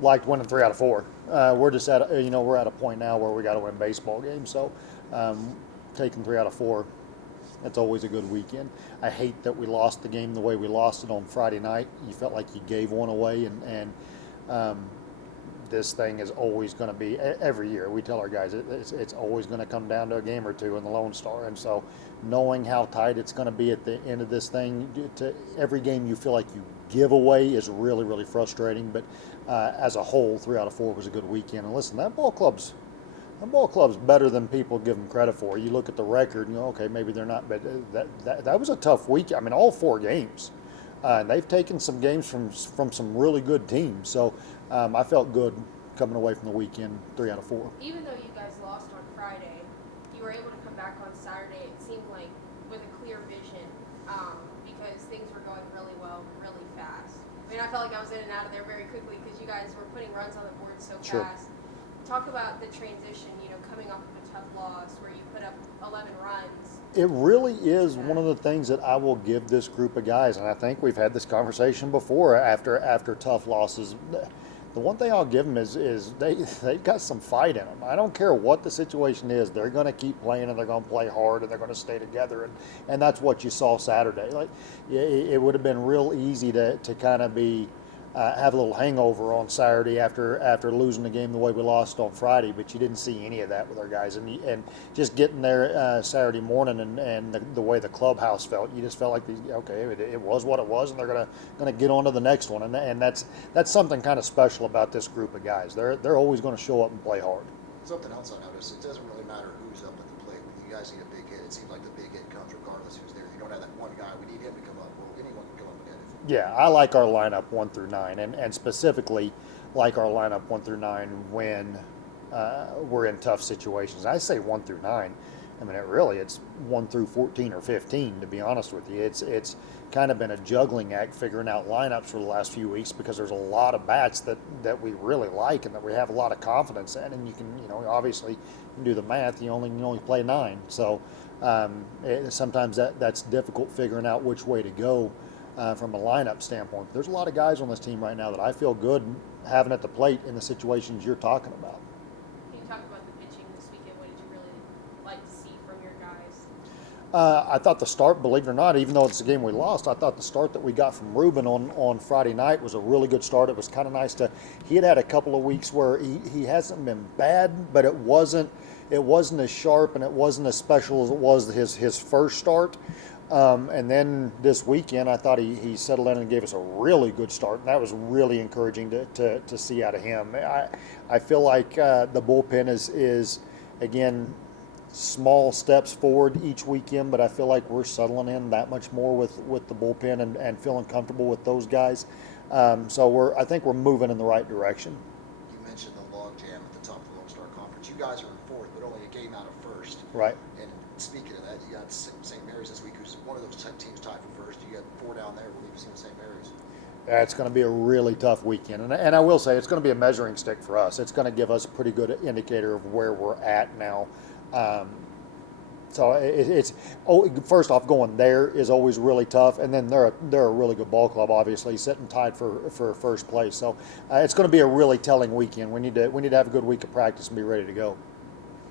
Liked winning 3 out of 4. We're just at we're at a point now where we got to win baseball games. So um, taking 3 out of 4, that's always a good weekend. I hate that we lost the game the way we lost it on Friday night. You felt like you gave one away, and um, this thing is always going to be every year. We tell our guys it's always going to come down to a game or two in the Lone Star, and so knowing how tight it's going to be at the end of this thing, to every game you feel like you give away is really really frustrating. But as a whole, 3 out of 4 was a good weekend. And listen, that ball club's better than people give them credit for. You look at the record, and you go, okay, maybe they're not, but that was a tough week. I mean, all 4 games. And they've taken some games from some really good teams. So I felt good coming away from the weekend, 3 out of 4. Even though you guys lost on Friday, you were able to come back on Saturday, it seemed like, with a clear vision, because things were going really well, really fast. I mean, I felt like I was in and out of there very quickly because you guys were putting runs on the board so Sure. fast. Talk about the transition, coming off of a tough loss where you put up 11 runs. It really is one of the things that I will give this group of guys, and I think we've had this conversation before after tough losses. The one thing I'll give them is they've got some fight in them. I don't care what the situation is; they're going to keep playing and they're going to play hard and they're going to stay together, and that's what you saw Saturday. Like it would have been real easy to kind of be. Have a little hangover on Saturday after losing the game the way we lost on Friday, but you didn't see any of that with our guys. And just getting there Saturday morning and the way the clubhouse felt, you just felt like it was what it was, and they're gonna get on to the next one. And that's something kind of special about this group of guys. They're always going to show up and play hard. Something else I noticed, it doesn't really matter who's up at the plate. When you guys need a big hit, it seems like the big hit comes regardless who's there. You don't have that one guy, we need him to come up. Well, anyone can come up and hit it. Yeah, I like our lineup 1 through 9, and specifically like our lineup 1 through 9 when we're in tough situations. I say 1 through 9. I mean, it's 1 through 14 or 15. To be honest with you, it's kind of been a juggling act figuring out lineups for the last few weeks because there's a lot of bats that we really like and that we have a lot of confidence in. And you can obviously you can do the math. You only play 9, so sometimes that's difficult figuring out which way to go. From a lineup standpoint, there's a lot of guys on this team right now that I feel good having at the plate in the situations you're talking about. Can you talk about the pitching this weekend? What did you really like to see from your guys? I thought the start, believe it or not, even though it's a game we lost, I thought the start that we got from Ruben on Friday night was a really good start. It was kind of nice he had a couple of weeks where he hasn't been bad, but it wasn't as sharp and it wasn't as special as it was his first start. And then this weekend, I thought he settled in and gave us a really good start, and that was really encouraging to see out of him. I feel like the bullpen is again small steps forward each weekend, but I feel like we're settling in that much more with the bullpen and feeling comfortable with those guys. So I think we're moving in the right direction. You mentioned the log jam at the top of the Lone Star Conference. You guys are in fourth, but only a game out of first. Right. And speaking of that, you got St. Mary's this week, who's one of those teams tied for first. You got 4 down there. We'll leave you seeing St. Mary's. It's going to be a really tough weekend, and I will say it's going to be a measuring stick for us. It's going to give us a pretty good indicator of where we're at now. So it's first off, going there is always really tough, and then they're a really good ball club, obviously sitting tied for first place. So it's going to be a really telling weekend. We need to have a good week of practice and be ready to go.